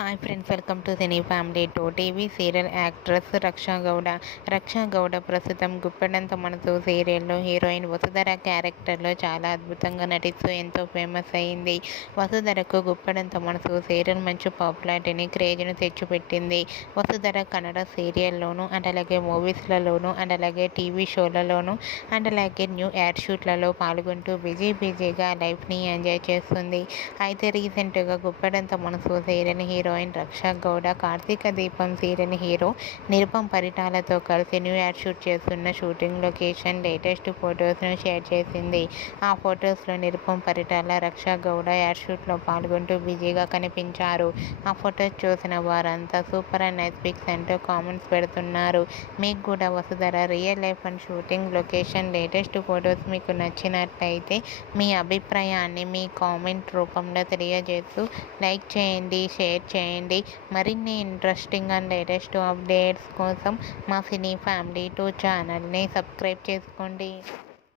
Hi friends, welcome to cine family two. TV serial actress Raksha Gowda. Raksha Gowda ప్రస్తుతం గుప్పెడంత మనసు సీరియల్లో heroine Vasudhara క్యారెక్టర్లో చాలా అద్భుతంగా నటిస్తూ ఎంతో ఫేమస్ అయింది. వసుధరకు గుప్పెడంత మనసు సీరియల్ మంచి పాపులారిటీని, క్రేజ్ను తెచ్చిపెట్టింది. వసుధర కన్నడ సీరియల్లోనూ అండ్ అలాగే మూవీస్లలోనూ అండ్ అలాగే టీవీ షోలలోనూ అండ్ అలాగే న్యూ యాడ్ షూట్లలో పాల్గొంటూ బిజీగా లైఫ్ని ఎంజాయ్ చేస్తుంది. అయితే రీసెంట్గా గుప్పెడంత మనసు సీరియల్ హీరోయిన్ రక్షా గౌడ కార్తీక దీపం సీరియల్ హీరో నిరుపం పరిటాలతో కలిసి న్యూ యాడ్ షూట్ చేస్తున్న షూటింగ్ లొకేషన్ లేటెస్ట్ ఫొటోస్ను షేర్ చేసింది. ఆ ఫొటోస్లో నిరుపం పరిటాల, రక్షా గౌడ యాడ్ షూట్లో పాల్గొంటూ బిజీగా కనిపించారు. ఆ ఫొటోస్ చూసిన వారంతా సూపర్ అండ్ నైస్ పిక్స్ అంటూ కామెంట్స్ పెడుతున్నారు. మీకు కూడా Vasudhara real life and shooting location latest photos మీకు నచ్చినట్లయితే మీ అభిప్రాయాన్ని మీ కామెంట్ రూపంలో తెలియజేస్తూ లైక్ చేయండి, షేర్ చేయండి. మరిన్ని ఇంట్రెస్టింగ్ అండ్ లేటెస్ట్ అప్డేట్స్ కోసం మా సినీ ఫ్యామిలీ 2 ఛానల్ని సబ్స్క్రైబ్ చేసుకోండి.